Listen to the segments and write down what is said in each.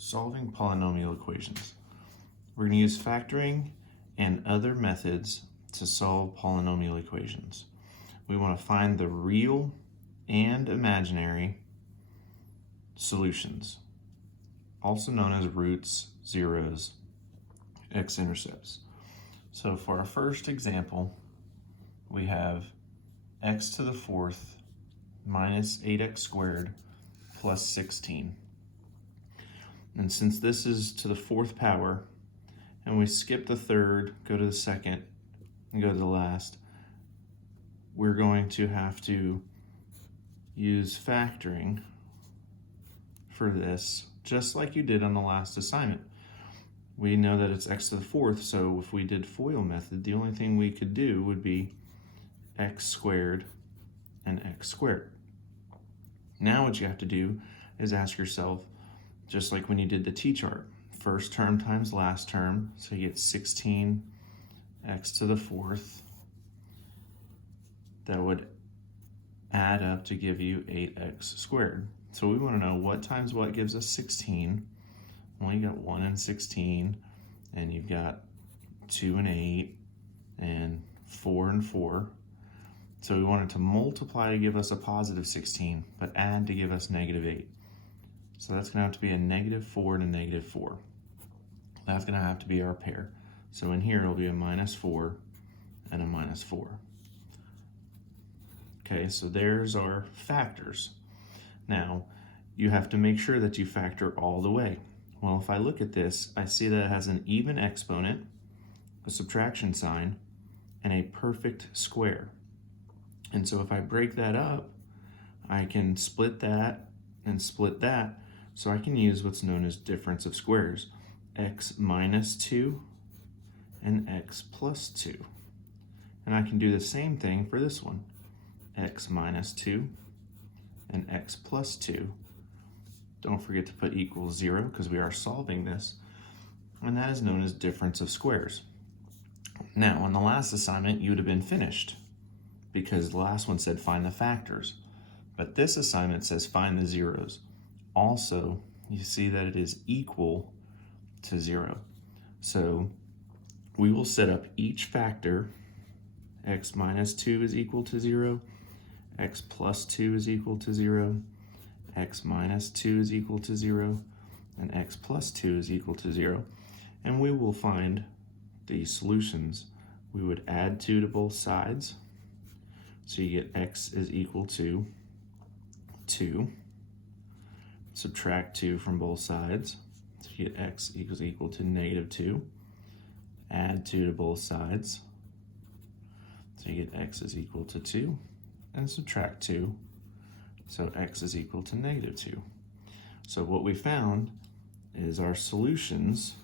Solving polynomial equations. We're going to use factoring and other methods to solve polynomial equations. We want to find the real and imaginary solutions, also known as roots, zeros, x-intercepts. So for our first example, we have x to the fourth minus 8x squared plus 16. And since this is to the fourth power, and we skip the third, go to the second, and go to the last, we're going to have to use factoring for this, just like you did on the last assignment. We know that it's x to the fourth, so if we did FOIL method, the only thing we could do would be x squared and x squared. Now what you have to do is ask yourself, just like when you did the t-chart, first term times last term, so you get 16x to the fourth. That would add up to give you 8x squared. So we want to know what times what gives us 16. Well, you got 1 and 16, and you've got 2 and 8, and 4 and 4. So we wanted to multiply to give us a positive 16, but add to give us negative 8. So that's going to have to be a negative 4 and a negative 4. That's going to have to be our pair. So in here, it'll be a minus 4 and a minus 4. Okay, so there's our factors. Now, you have to make sure that you factor all the way. Well, if I look at this, I see that it has an even exponent, a subtraction sign, and a perfect square. And so if I break that up, I can split that and split that, so I can use what's known as difference of squares, x minus 2 and x plus 2. And I can do the same thing for this one, x minus 2 and x plus 2. Don't forget to put equals 0 because we are solving this, and that is known as difference of squares. Now, on the last assignment, you would have been finished because the last one said find the factors, but this assignment says find the zeros. Also, you see that it is equal to 0. So we will set up each factor. X minus 2 is equal to 0, x plus 2 is equal to 0, x minus 2 is equal to 0, and x plus 2 is equal to 0. And we will find the solutions. We would add 2 to both sides. So you get x is equal to 2. Subtract 2 from both sides. So you get x equals equal to negative 2. Add 2 to both sides. So you get x is equal to 2. And subtract 2. So x is equal to negative 2. So what we found is our solutions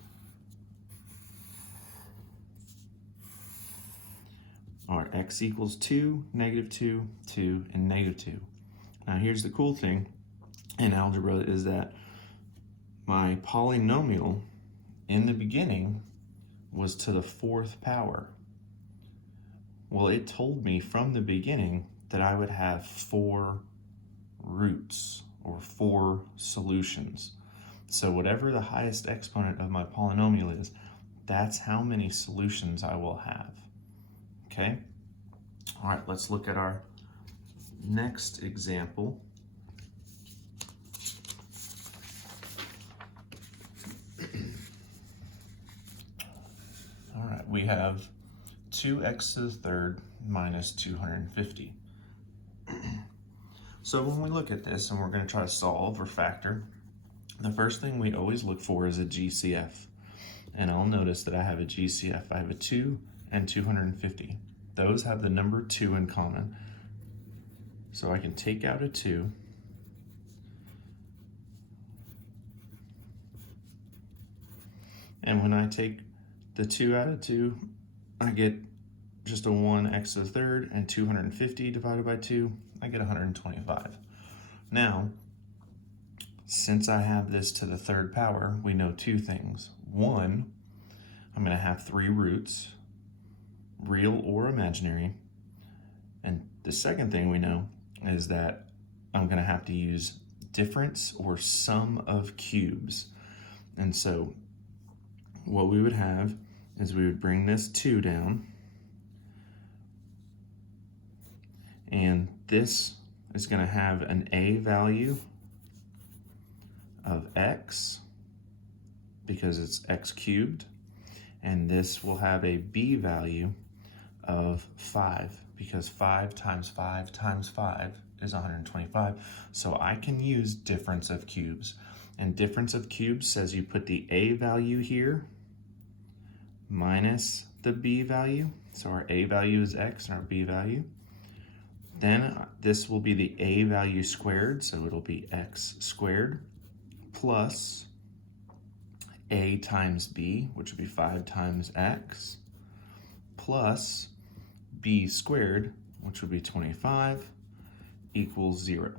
are x equals 2, negative 2, 2, and negative 2. Now here's the cool thing in algebra is that my polynomial in the beginning was to the fourth power. Well, it told me from the beginning that I would have 4 roots or 4 solutions. So whatever the highest exponent of my polynomial is, that's how many solutions I will have. Okay? All right, let's look at our next example. All right, we have 2x to the third minus 250. So when we look at this and we're going to try to solve or factor, the first thing we always look for is a GCF. And I'll notice that I have a GCF. I have a 2 and 250. Those have the number 2 in common. So I can take out a 2. And when I take the 2 out of 2, I get just a 1x to the third, and 250 divided by 2, I get 125. Now, since I have this to the third power, we know 2 things. One, I'm going to have 3 roots, real or imaginary. And the second thing we know is that I'm going to have to use difference or sum of cubes. And so what we would have is we would bring this 2 down, and this is going to have an a value of x because it's x cubed, and this will have a b value of 5 because 5 times 5 times 5 is 125. So I can use difference of cubes, and difference of cubes says you put the a value here minus the b value. So our a value is x and our b value. Then this will be the a value squared, so it'll be x squared plus a times b, which would be 5 times x, plus b squared, which would be 25, equals 0.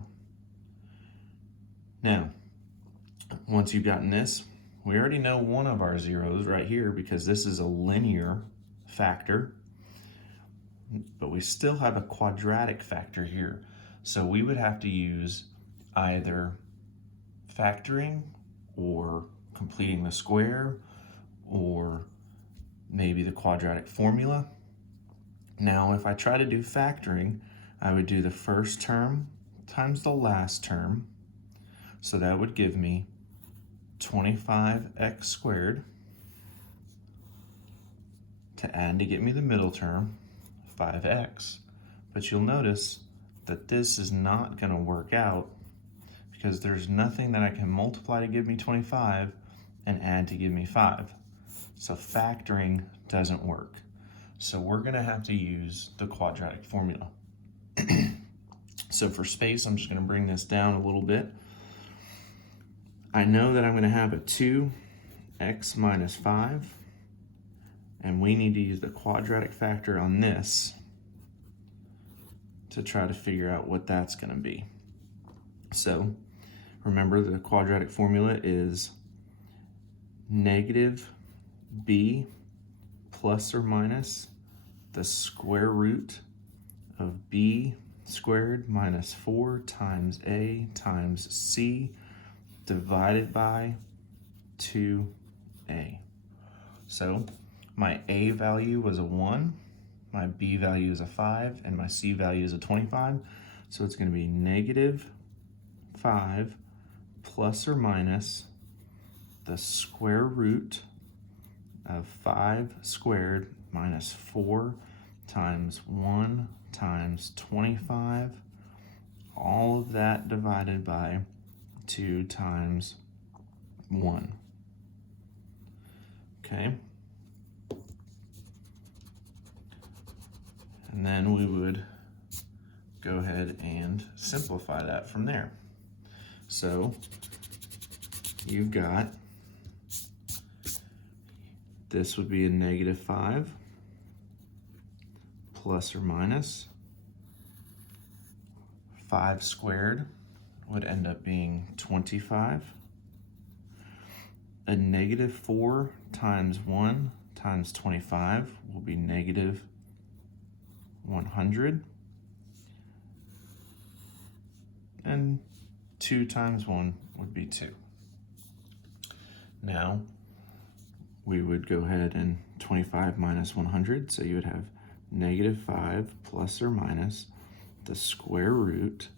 Now, once you've gotten this, we already know one of our zeros right here because this is a linear factor, but we still have a quadratic factor here. So we would have to use either factoring or completing the square or maybe the quadratic formula. Now, if I try to do factoring, I would do the first term times the last term. So that would give me 25x squared to add to get me the middle term, 5x. But you'll notice that this is not going to work out because there's nothing that I can multiply to give me 25 and add to give me 5. So factoring doesn't work. So we're going to have to use the quadratic formula. So for space, I'm just going to bring this down a little bit. I know that I'm going to have a 2x minus 5, and we need to use the quadratic factor on this to try to figure out what that's going to be. So remember, the quadratic formula is negative b plus or minus the square root of b squared minus 4 times a times c divided by 2a. So my a value was a 1, my b value is a 5, and my c value is a 25. So it's going to be negative 5 plus or minus the square root of 5 squared minus 4 times 1 times 25, all of that divided by 2 times 1. Okay? And then we would go ahead and simplify that from there. So you've got, this would be a negative 5 plus or minus 5 squared would end up being 25. A negative 4 times 1 times 25 will be negative 100. And 2 times 1 would be 2. Now, we would go ahead and 25 minus 100, so you would have negative 5 plus or minus the square root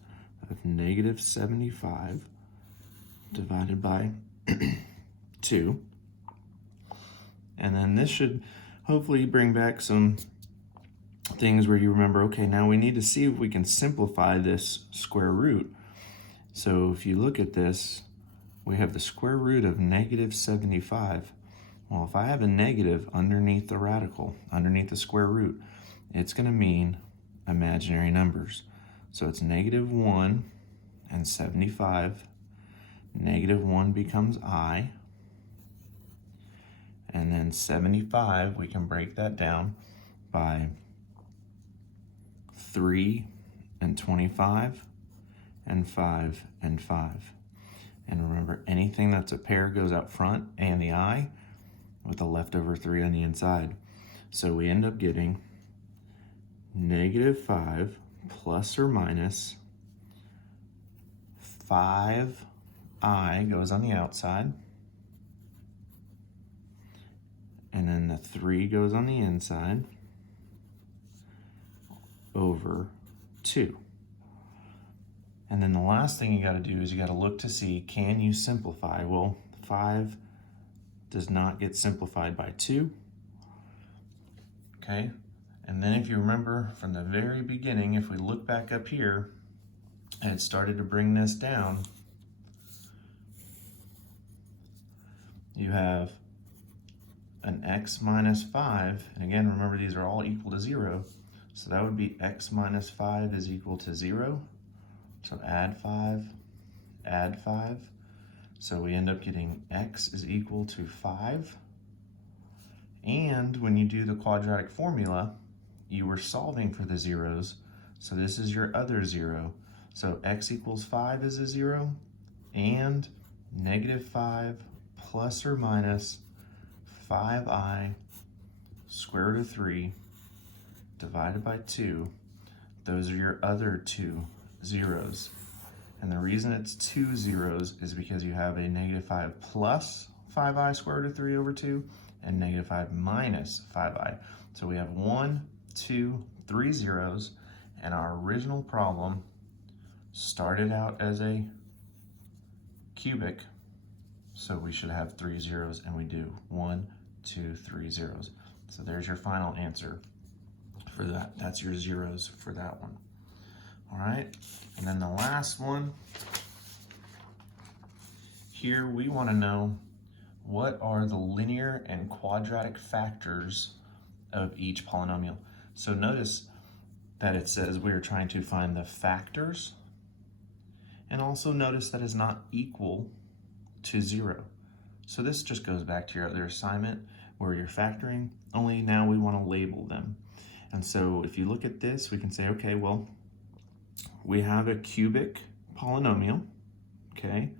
of negative 75 divided by 2. And then this should hopefully bring back some things where you remember, okay, now we need to see if we can simplify this square root. So if you look at this, we have the square root of negative 75. Well, if I have a negative underneath the radical, underneath the square root, it's going to mean imaginary numbers. So it's negative 1 and 75. Negative 1 becomes I. And then 75, we can break that down by 3 and 25 and 5 and 5. And remember, anything that's a pair goes out front and the I with a leftover 3 on the inside. So we end up getting negative 5 plus or minus 5i goes on the outside and then the 3 goes on the inside, over 2. And then the last thing you got to do is you got to look to see, can you simplify? Well, 5 does not get simplified by 2. Okay, and then if you remember from the very beginning, if we look back up here, and it started to bring this down, you have an x minus 5, and again, remember these are all equal to 0, so that would be x minus 5 is equal to 0. So add 5, add 5. So we end up getting x is equal to 5. And when you do the quadratic formula, you were solving for the zeros. So this is your other 0. So x equals 5 is a 0, and negative 5 plus or minus 5i square root of 3 divided by 2. Those are your other 2 zeros. And the reason it's 2 zeros is because you have a negative 5 plus 5i square root of 3 over 2 and negative 5 minus 5i. So we have 1, 2, 3 zeros, and our original problem started out as a cubic, so we should have 3 zeros, and we do 1, 2, 3 zeros. So there's your final answer for that. That's your zeros for that one. All right, and then the last one, here we want to know what are the linear and quadratic factors of each polynomial. So notice that it says we are trying to find the factors, and also notice that it's not equal to 0. So this just goes back to your other assignment where you're factoring, only now we want to label them. And so if you look at this, we can say, okay, well, we have a cubic polynomial, okay?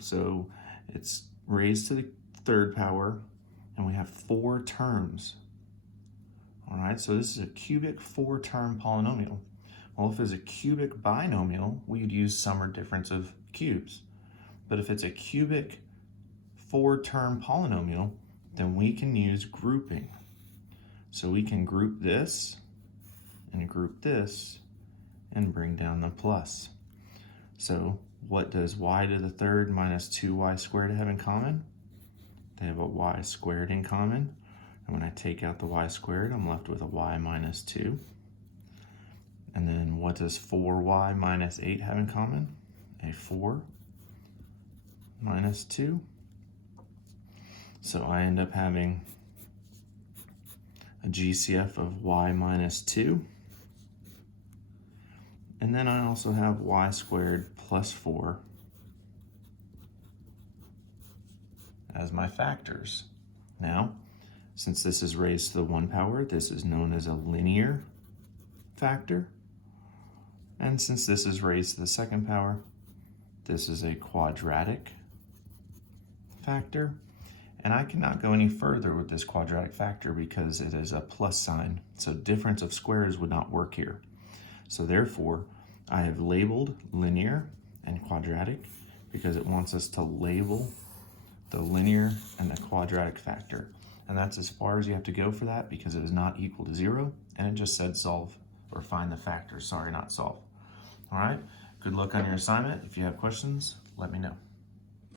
So it's raised to the 3rd power, and we have 4 terms. All right, so this is a cubic 4-term polynomial. Well, if it's a cubic binomial, we'd use sum or difference of cubes. But if it's a cubic 4-term polynomial, then we can use grouping. So we can group this and group this and bring down the plus. So what does y to the 3rd minus 2y squared have in common? They have a y squared in common. And when I take out the y squared, I'm left with a y minus 2. And then what does 4y minus 8 have in common? A 4 minus 2. So I end up having a GCF of y minus 2. And then I also have y squared plus 4 as my factors. Now, since this is raised to the 1 power, this is known as a linear factor. And since this is raised to the 2nd power, this is a quadratic factor. And I cannot go any further with this quadratic factor because it is a plus sign. So difference of squares would not work here. So therefore, I have labeled linear and quadratic because it wants us to label the linear and the quadratic factor. And that's as far as you have to go for that because it is not equal to 0, and it just said solve or find the factors. Sorry, not solve. All right, good luck on your assignment. If you have questions, let me know.